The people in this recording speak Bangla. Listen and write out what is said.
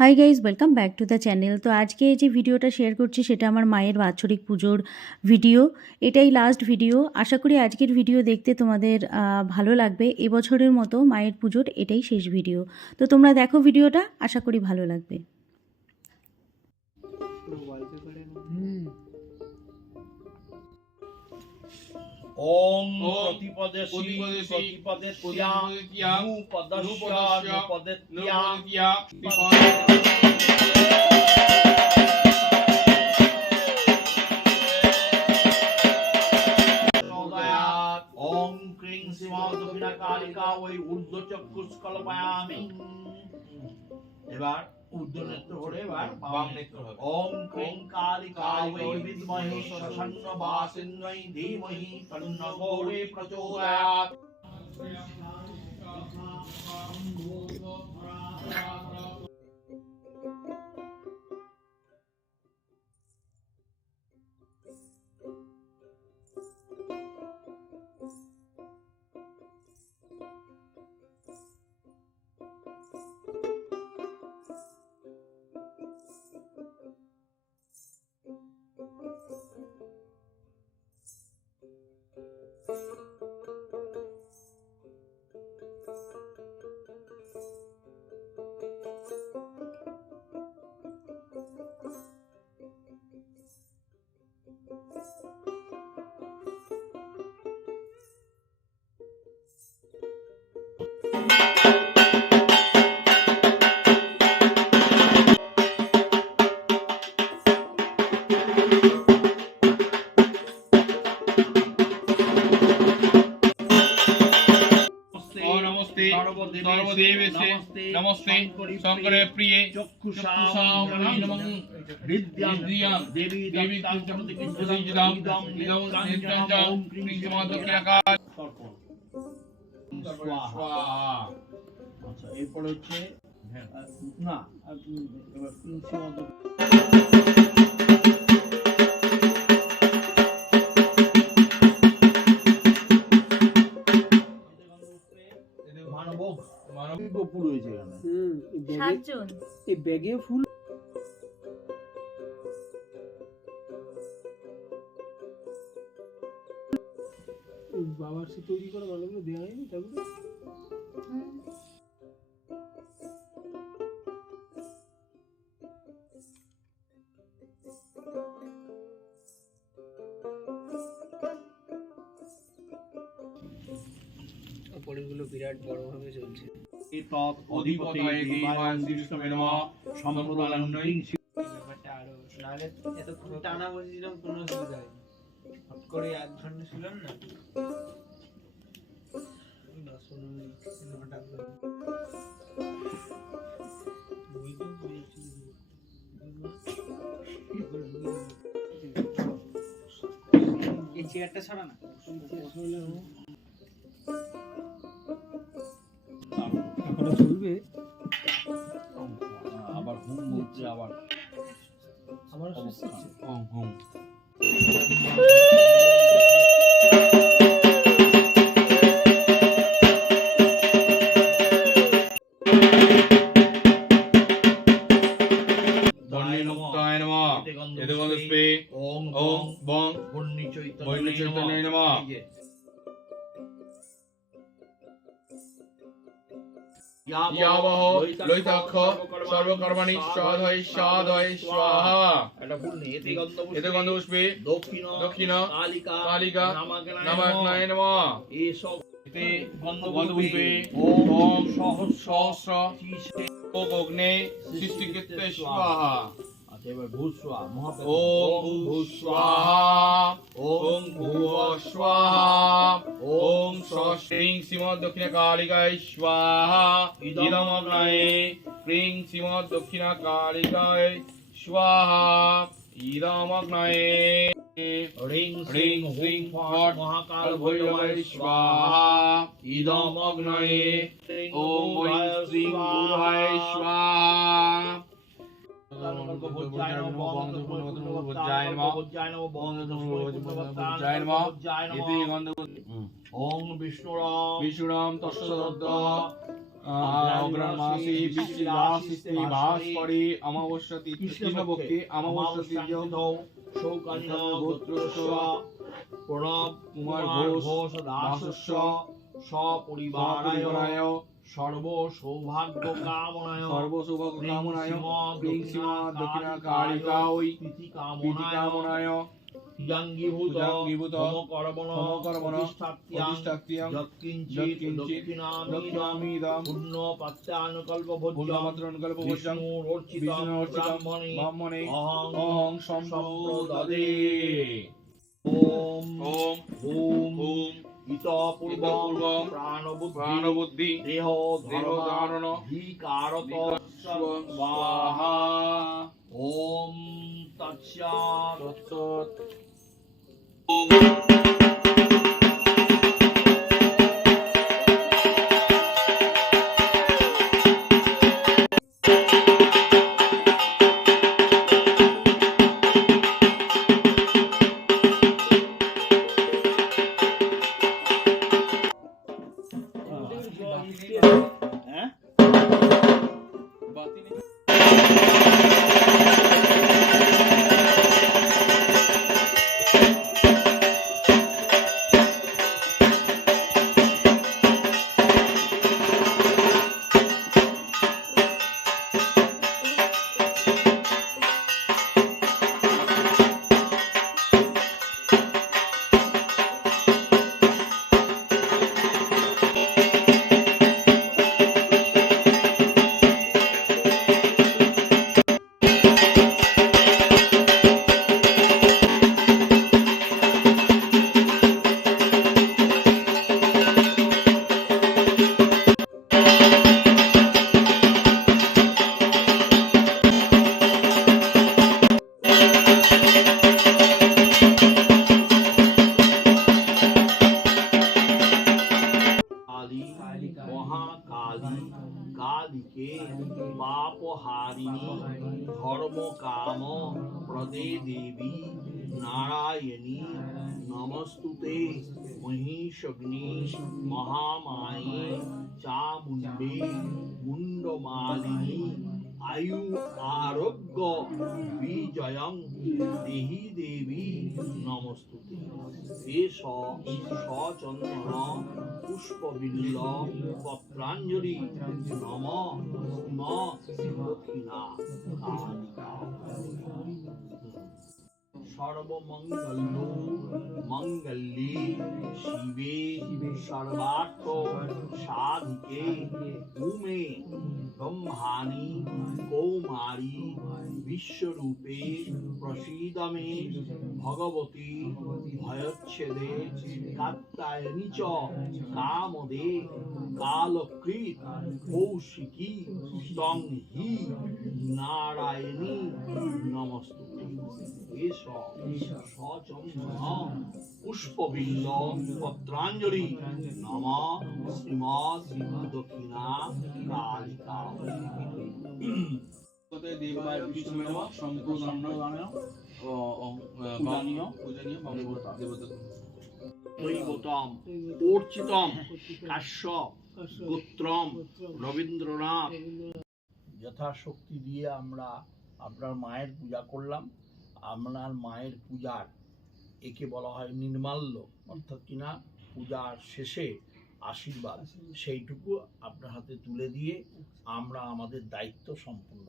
Hi guys welcome back to the channel তো আজকে যে ভিডিওটা শেয়ার করছি, সেটা আমার মায়ের বাৎসরিক পুজোর ভিডিও এটাই লাস্ট ভিডিও আশা করি আজকের ভিডিও দেখতে তোমাদের ভালো লাগবে। এবছরের মতো মায়ের পুজোর এটাই শেষ ভিডিও তো তোমরা দেখো ভিডিওটা, আশা করি ভালো লাগবে। ओम प्रतिपदेशी प्रतिपदेत्या नुपदस्या नुपदेत्या ओम क्रीं शिवा दुखिना कालिका वै ऊर्ध्वचक्षुष्कल्पयामि। ক্রিং এবার ঊর্ধ্ব নেত্র এবার বাম নেত্র হবে। ওম ক্রিং কালিকা ওই বিদ্মহে শশন্ন বাসিন্নৈ ধীমহি তন্ন গৌরে প্রচোদয়াৎ। ও নমস্তে সর্বদেবেশে নমস্তে শঙ্করে প্রিয়ে চক্ষুষাম নমঃ বিদ্যাং বিদ্যাং দেবী দেবী আচ্ছা এরপরে হচ্ছে না এবার মানব। মানব কপুর হয়েছে এখানে। হুম, এই ব্যাগে- সাতজন। এই ব্যাগে ফুল বাবার সে তৈরি করা মালাগুলো দেওয়া হয়নি ঠাকুর? পরেগুলো বিরাট বড় ভাবে চলছে তৎ অধিপতে নমঃ ব্যাপারটা আরও নাহলে এতক্ষণ টানা বসেছিলাম কোনো অসুবিধা হয়নি। হট করে এক ঘণ্টা ছিলাম না। এই চেয়ারটা ছাড়া না এখনও চলবে আবার হুম বলছে আবার আমার হুম হুম ইয়াবহ লইতাক্ষ সর্বকর্মাণি সদয় সদয় স্বাহা এটা ভুল নেই এতে গন্ধ এতে দক্ষিণ দক্ষিণ কালিকা কালিকা নামাগ্নায় নমঃ এসব এতে গন্ধপুষ্পে গন্ধপুষ্পে ওম ওম সহস্র সহস্র অগ্নে সৃষ্টিকৃতে স্বাহা কালিকায় স্বাহা ইদমগ্নায়ে ক্রিং শ্রীমদ দক্ষিণ কালিকায় স্বাহা। ইদমগ্নায়ে মহাকাল ভৈরবায় স্বাহা। ইদমগ্নায়ে বৈ শ্রীং স্বাহা। বিষ্ণুরাম। বিষ্ণুরাম অগ্রহণ মাসে বাস করে অমাবস্যা তিথি অমাবস্যা তিথি গোত্রস্য প্রণব কুমার ঘোষ দাসস্য সপরিবারায় সর্ব সৌভাগ্য কামনায় কামনায় ক্লিং দক্ষিণা ওই তিথি কামনায় প্রতিষ্ঠাত্যাং যৎকিঞ্চিৎ দক্ষিণামিদং ব্রাহ্মণে অহং ওম ওম হুম ওম ইতপূর্বং প্রাণবুদ্ধি দেহ দেহ ধারণ ধীকারত স্বাহা ওম তৎস্যাৎ হ্যাঁ পাপহারিণী ধর্ম কাম প্রদে দেবী নারায়ণী। নমস্তুতে মহিষগ্নি মহামায়ে চামুণ্ডে মুন্ডমালিনী আয়ু আরোগ্য বিজয়ং দেহি দেবী। নমস্তুতে। এষ সচন্দন পুষ্পবিল্ল পত্রাঞ্জলি নম নম কালিকা। সর্বমঙ্গল মঙ্গলে শিবে সর্বার্থ সাধিকে উমে ব্রহ্মাণি কৌমারী বিশ্বরূপে প্রসীদমে ভগবতী ভয়চ্ছেদে কাত্তায়নী চ কামদে কালকৃত কৌশিকী তং হি নারায়ণী সচন্দন পুষ্পবিল্ল পত্রাঞ্জলি নম শ্রীমৎ দক্ষিণা কালিকা দেবায় বিষ্ণু সম্পূর্ণ পূজনীয় পূজনীয় দেবতা দৈবতম অর্চিতম কাশ্যপ গোত্রম রবীন্দ্রনাথ। যথাশক্তি দিয়ে আমরা আপনার মায়ের পূজা করলাম। আপনার মায়ের পূজার একে বলা হয় নির্মাল্য অর্থাৎ কিনা পূজার শেষে আশীর্বাদ। সেইটুকু আপনার হাতে তুলে দিয়ে আমরা আমাদের দায়িত্ব সম্পূর্ণ